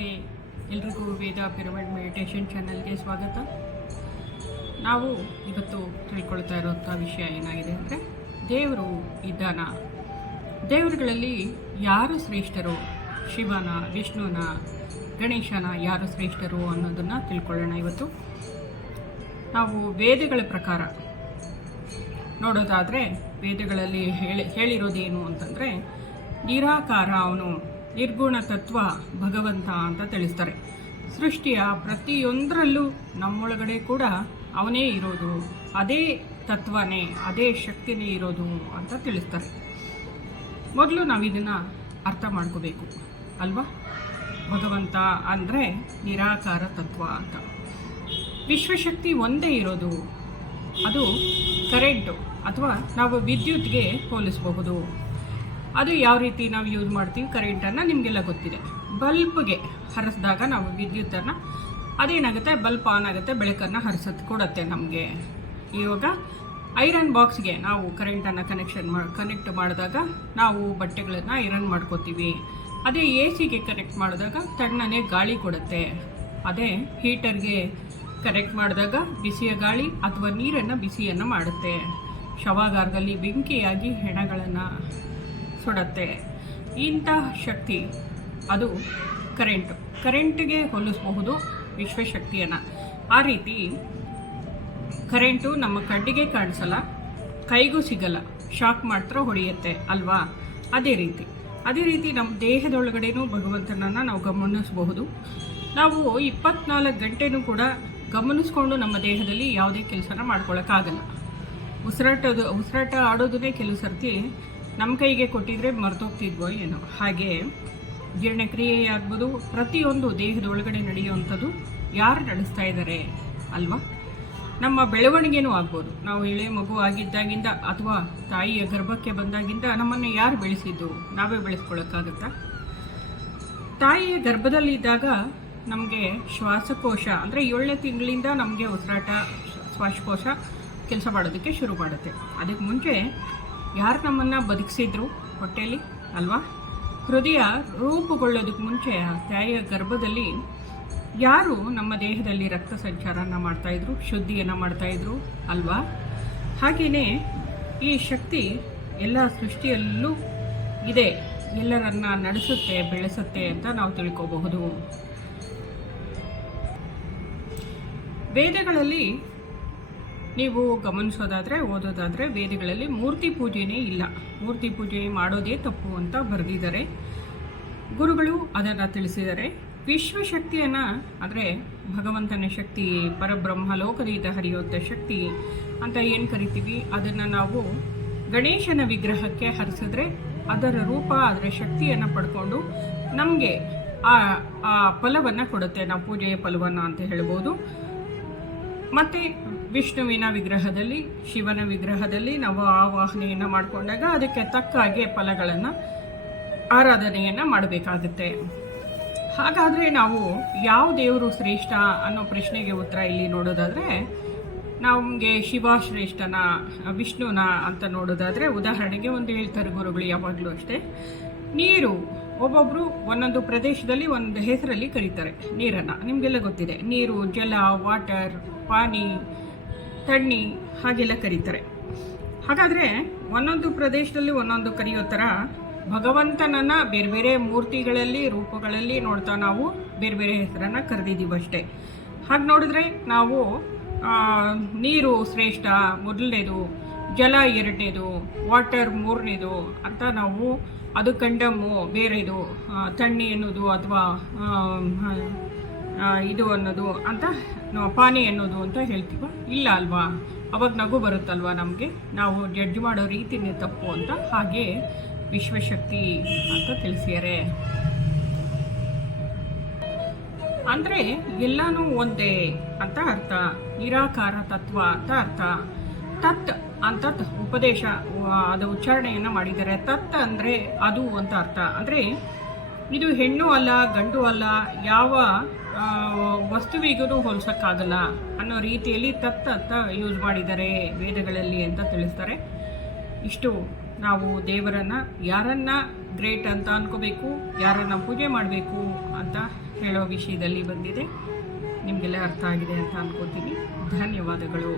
ನಮಸ್ತೆ ಎಲ್ರಿಗೂ ವೇದ pyramid meditation ಚಾನಲ್ಗೆ ಸ್ವಾಗತ. ನಾವು ಇವತ್ತು ತಿಳ್ಕೊಳ್ತಾ ಇರೋಂಥ ವಿಷಯ ಏನಾಗಿದೆ ಅಂದರೆ, ದೇವರು ಇದ್ದಾನ? ದೇವರುಗಳಲ್ಲಿ ಯಾರು ಶ್ರೇಷ್ಠರು? ಶಿವನ, ವಿಷ್ಣುನ, ಗಣೇಶನ ಯಾರು ಶ್ರೇಷ್ಠರು ಅನ್ನೋದನ್ನು ತಿಳ್ಕೊಳ್ಳೋಣ ಇವತ್ತು. ನಾವು ವೇದಗಳ ಪ್ರಕಾರ ನೋಡೋದಾದರೆ, ವೇದಗಳಲ್ಲಿ ಹೇಳಿ, ಹೇಳಿರೋದೇನು ಅಂತಂದರೆ, ನಿರಾಕಾರ ಅವನು ನಿರ್ಗುಣ ತತ್ವ ಭಗವಂತ ಅಂತ ತಿಳಿಸ್ತಾರೆ. ಸೃಷ್ಟಿಯ ಪ್ರತಿಯೊಂದರಲ್ಲೂ ನಮ್ಮೊಳಗಡೆ ಕೂಡ ಅವನೇ ಇರೋದು, ಅದೇ ತತ್ವನೇ, ಅದೇ ಶಕ್ತಿನೇ ಇರೋದು ಅಂತ ತಿಳಿಸ್ತಾರೆ. ಮೊದಲು ನಾವು ಇದನ್ನು ಅರ್ಥ ಮಾಡ್ಕೋಬೇಕು, ಅಲ್ವಾ? ಭಗವಂತ ಅಂದರೆ ನಿರಾಕಾರ ತತ್ವ ಅಂತ. ವಿಶ್ವಶಕ್ತಿ ಒಂದೇ ಇರೋದು, ಅದು ಕರೆಂಟು, ಅಥವಾ ನಾವು ವಿದ್ಯುತ್ಗೆ ಹೋಲಿಸಬಹುದು. ಅದು ಯಾವ ರೀತಿ ನಾವು ಯೂಸ್ ಮಾಡ್ತೀವಿ ಕರೆಂಟನ್ನು ನಿಮಗೆಲ್ಲ ಗೊತ್ತಿದೆ. ಬಲ್ಬ್ಗೆ ಹರಿಸಿದಾಗ ನಾವು ವಿದ್ಯುತ್ತನ್ನು ಅದೇನಾಗುತ್ತೆ? ಬಲ್ಪ್ ಆನ್ ಆಗುತ್ತೆ ಬೆಳಕನ್ನು ಹರಿಸತ್ ಕೊಡುತ್ತೆ ನಮಗೆ. ಇವಾಗ ಐರನ್ ಬಾಕ್ಸ್ಗೆ ನಾವು ಕರೆಂಟನ್ನು ಕನೆಕ್ಷನ್ ಮಾಡಿ ಕನೆಕ್ಟ್ ಮಾಡಿದಾಗ ನಾವು ಬಟ್ಟೆಗಳನ್ನು ಐರನ್ ಮಾಡ್ಕೋತೀವಿ. ಅದೇ ಎ ಸಿಗೆ ಕನೆಕ್ಟ್ ಮಾಡಿದಾಗ ತಣ್ಣನೆ ಗಾಳಿ ಕೊಡುತ್ತೆ. ಅದೇ ಹೀಟರ್ಗೆ ಕನೆಕ್ಟ್ ಮಾಡಿದಾಗ ಬಿಸಿಯ ಗಾಳಿ ಅಥವಾ ನೀರನ್ನು ಬಿಸಿಯನ್ನು ಮಾಡುತ್ತೆ. ಶವಾಗಾರದಲ್ಲಿ ಬೆಂಕಿಯಾಗಿ ಹೆಣಗಳನ್ನು ಸುಡುತ್ತೆ ಇಂತಹ ಶಕ್ತಿ, ಅದು ಕರೆಂಟು. ಕರೆಂಟಿಗೆ ಹೋಲಿಸಬಹುದು ವಿಶ್ವಶಕ್ತಿಯನ್ನು. ಆ ರೀತಿ ಕರೆಂಟು ನಮ್ಮ ಕಣ್ಣಿಗೆ ಕಾಣಿಸಲ್ಲ, ಕೈಗೂ ಸಿಗಲ್ಲ. ಶಾಕ್ ಮಾತ್ರ ಹೊಡೆಯುತ್ತೆ ಅಲ್ವಾ? ಅದೇ ರೀತಿ. ಅದೇ ರೀತಿ ನಮ್ಮ ದೇಹದೊಳಗಡೆನೂ ಭಗವಂತನನ್ನು ನಾವು ಗಮನಿಸಬಹುದು. ನಾವು ಇಪ್ಪತ್ನಾಲ್ಕು ಗಂಟೆನೂ ಕೂಡ ಗಮನಿಸ್ಕೊಂಡು ನಮ್ಮ ದೇಹದಲ್ಲಿ ಯಾವುದೇ ಕೆಲಸನ ಮಾಡ್ಕೊಳ್ಳೋಕ್ಕಾಗಲ್ಲ ಉಸಿರಾಟದು, ಉಸಿರಾಟ ಆಡೋದನ್ನೇ ಕೆಲವು ಸರ್ತಿ ನಮ್ಮ ಕೈಗೆ ಕೊಟ್ಟಿದ್ರೆ ಮರೆತೋಗ್ತಿದ್ವೋ ಏನೋ. ಹಾಗೆ ಜೀರ್ಣಕ್ರಿಯೆ ಆಗ್ಬೋದು ಪ್ರತಿಯೊಂದು ದೇಹದ ಒಳಗಡೆ ನಡೆಯುವಂಥದ್ದು ಯಾರು ನಡೆಸ್ತಾ ಇದ್ದಾರೆ ಅಲ್ವಾ? ನಮ್ಮ ಬೆಳವಣಿಗೆನೂ ಆಗ್ಬೋದು. ನಾವು ಎಳೆ ಮಗು ಆಗಿದ್ದಾಗಿಂದ ಅಥವಾ ತಾಯಿಯ ಗರ್ಭಕ್ಕೆ ಬಂದಾಗಿಂದ ನಮ್ಮನ್ನು ಯಾರು ಬೆಳೆಸಿದ್ದು? ನಾವೇ ಬೆಳೆಸ್ಕೊಳ್ಳೋಕ್ಕಾಗುತ್ತಾ ತಾಯಿಯ ಗರ್ಭದಲ್ಲಿದ್ದಾಗ ನಮಗೆ ಶ್ವಾಸಕೋಶ, ಅಂದರೆ ಏಳನೇ ತಿಂಗಳಿಂದ ನಮಗೆ ಉಸಿರಾಟ, ಶ್ವಾಸಕೋಶ ಕೆಲಸ ಮಾಡೋದಕ್ಕೆ ಶುರು ಮಾಡುತ್ತೆ. ಅದಕ್ಕೆ ಮುಂಚೆ ಯಾರು ನಮ್ಮನ್ನು ಬದುಕಿಸಿದ್ರು ಹೊಟ್ಟೆಯಲ್ಲಿ ಅಲ್ವಾ? ಹೃದಯ ರೂಪುಗೊಳ್ಳೋದಕ್ಕೆ ಮುಂಚೆ ಆ ತಾಯಿಯ ಗರ್ಭದಲ್ಲಿ ಯಾರು ನಮ್ಮ ದೇಹದಲ್ಲಿ ರಕ್ತ ಸಂಚಾರನ ಮಾಡ್ತಾಯಿದ್ರು ಶುದ್ಧಿಯನ್ನು ಮಾಡ್ತಾಯಿದ್ರು ಅಲ್ವಾ? ಹಾಗೆಯೇ ಈ ಶಕ್ತಿ ಎಲ್ಲ ಸೃಷ್ಟಿಯಲ್ಲೂ ಇದೆ. ಎಲ್ಲರನ್ನ ನಡೆಸುತ್ತೆ, ಬೆಳೆಸುತ್ತೆ ಅಂತ ನಾವು ತಿಳ್ಕೋಬಹುದು. ವೇದಗಳಲ್ಲಿ ನೀವು ಗಮನಿಸೋದಾದರೆ, ಓದೋದಾದರೆ ವೇದಗಳಲ್ಲಿ ಮೂರ್ತಿ ಪೂಜೆನೇ ಇಲ್ಲ. ಮೂರ್ತಿ ಪೂಜೆ ಮಾಡೋದೇ ತಪ್ಪು ಅಂತ ಬರೆದಿದ್ದಾರೆ. ಗುರುಗಳು ಅದನ್ನು ತಿಳಿಸಿದ್ದಾರೆ. ವಿಶ್ವಶಕ್ತಿಯನ್ನು, ಅಂದರೆ ಭಗವಂತನ ಶಕ್ತಿ, ಪರಬ್ರಹ್ಮ ಲೋಕದಿಂದ ಹರಿಯುವಂಥ ಶಕ್ತಿ ಅಂತ ಏನು ಕರಿತೀವಿ? ಅದನ್ನು ನಾವು ಗಣೇಶನ ವಿಗ್ರಹಕ್ಕೆ ಹರಿಸಿದ್ರೆ ಅದರ ರೂಪ, ಅದರ ಶಕ್ತಿಯನ್ನು ಪಡ್ಕೊಂಡು ನಮಗೆ ಆ ಆ ಫಲವನ್ನು ಕೊಡುತ್ತೆ. ನಾವು ಪೂಜೆಯ ಫಲವನ್ನು ಅಂತ ಹೇಳ್ಬೋದು. ಮತ್ತು ವಿಷ್ಣುವಿನ ವಿಗ್ರಹದಲ್ಲಿ, ಶಿವನ ವಿಗ್ರಹದಲ್ಲಿ ನಾವು ಆವಾಹನೆಯನ್ನು ಮಾಡಿಕೊಂಡಾಗ ಅದಕ್ಕೆ ತಕ್ಕ ಹಾಗೆ ಫಲಗಳನ್ನು, ಆರಾಧನೆಯನ್ನು ಮಾಡಬೇಕಾಗುತ್ತೆ. ಹಾಗಾದರೆ ನಾವು ಯಾವ ದೇವರು ಶ್ರೇಷ್ಠ ಅನ್ನೋ ಪ್ರಶ್ನೆಗೆ ಉತ್ತರ ಇಲ್ಲಿ ನೋಡೋದಾದರೆ, ನಮಗೆ ಶಿವ ಶ್ರೇಷ್ಠನ, ವಿಷ್ಣುನ ಅಂತ ನೋಡೋದಾದರೆ ಉದಾಹರಣೆಗೆ ಒಂದು ಹೇಳ್ತಾರೆ ಗುರುಗಳು ಯಾವಾಗಲೂ ಅಷ್ಟೇ, ನೀರು ಒಬ್ಬೊಬ್ಬರು ಒಂದೊಂದು ಪ್ರದೇಶದಲ್ಲಿ ಒಂದು ಹೆಸರಲ್ಲಿ ಕರೀತಾರೆ. ನೀರನ್ನು. ನಿಮಗೆಲ್ಲ ಗೊತ್ತಿದೆ. ನೀರು, ಜಲ ವಾಟರ್ ಪಾನಿ, ತಣ್ಣಿ ಹಾಗೆಲ್ಲ ಕರೀತಾರೆ. ಹಾಗಾದರೆ ಒಂದೊಂದು ಪ್ರದೇಶದಲ್ಲಿ ಒಂದೊಂದು ಕರೆಯೋ ಥರ ಭಗವಂತನನ್ನು ಬೇರೆ ಬೇರೆ ಮೂರ್ತಿಗಳಲ್ಲಿ, ರೂಪಗಳಲ್ಲಿ ನೋಡ್ತಾ ನಾವು ಬೇರೆ ಬೇರೆ ಹೆಸರನ್ನು ಕರೆದಿದ್ದೀವಿ ಅಷ್ಟೇ. ಹಾಗೆ ನೋಡಿದ್ರೆ ನಾವು ನೀರು ಶ್ರೇಷ್ಠ, ಮೊದಲನೇದು ಜಲ, ಎರಡನೇದು ವಾಟರ್ ಮೂರನೇದು ಅಂತ ನಾವು ಅದು ಕಂಡಮ್ಮು ಬೇರೆದು ಇದು ತಣ್ಣಿ ಅನ್ನೋದು ಅಥವಾ ಇದು ಅನ್ನೋದು ಅಂತ ಪಾನಿ ಅನ್ನೋದು ಅಂತ ಹೇಳ್ತೀವ. ಇಲ್ಲ ಅಲ್ವಾ? ಅವಾಗ ನಗು ಬರುತ್ತಲ್ವಾ ನಮಗೆ? ನಾವು ಜಡ್ಜ್ ಮಾಡೋ ರೀತಿನೇ ತಪ್ಪು ಅಂತ ಹಾಗೆ ವಿಶ್ವಶಕ್ತಿ ಅಂತ ತಿಳಿಸ್ಯಾರೆ ಅಂದರೆ ಎಲ್ಲನೂ ಒಂದೇ ಅಂತ ಅರ್ಥ. ನಿರಾಕಾರ ತತ್ವ ಅಂತ ಅರ್ಥ. ತತ್ ಅಂತ ಉಪದೇಶ ಅದು ಉಚ್ಚಾರಣೆಯನ್ನು ಮಾಡಿದ್ದಾರೆ. ತತ್ ಅಂದರೆ ಅದು ಅಂತ ಅರ್ಥ. ಅಂದರೆ ಇದು ಹೆಣ್ಣು ಅಲ್ಲ, ಗಂಡು ಅಲ್ಲ, ಯಾವ ವಸ್ತುವಿಗೂ ಹೋಲಿಸೋಕ್ಕಾಗಲ್ಲ ಅನ್ನೋ ರೀತಿಯಲ್ಲಿ ತತ್ ಅಂತ ಯೂಸ್ ಮಾಡಿದ್ದಾರೆ ವೇದಗಳಲ್ಲಿ ಅಂತ ತಿಳಿಸ್ತಾರೆ. ಇಷ್ಟು ನಾವು ದೇವರನ್ನ ಯಾರನ್ನ ಗ್ರೇಟ್ ಅಂತ ಅನ್ಕೋಬೇಕು, ಯಾರನ್ನ ಪೂಜೆ ಮಾಡಬೇಕು ಅಂತ ಹೇಳೋ ವಿಷಯದಲ್ಲಿ ಬಂದಿದೆ. ನಿಮಗೆಲ್ಲ ಅರ್ಥ ಆಗಿದೆ ಅಂತ ಅನ್ಕೋತೀನಿ. ಧನ್ಯವಾದಗಳು.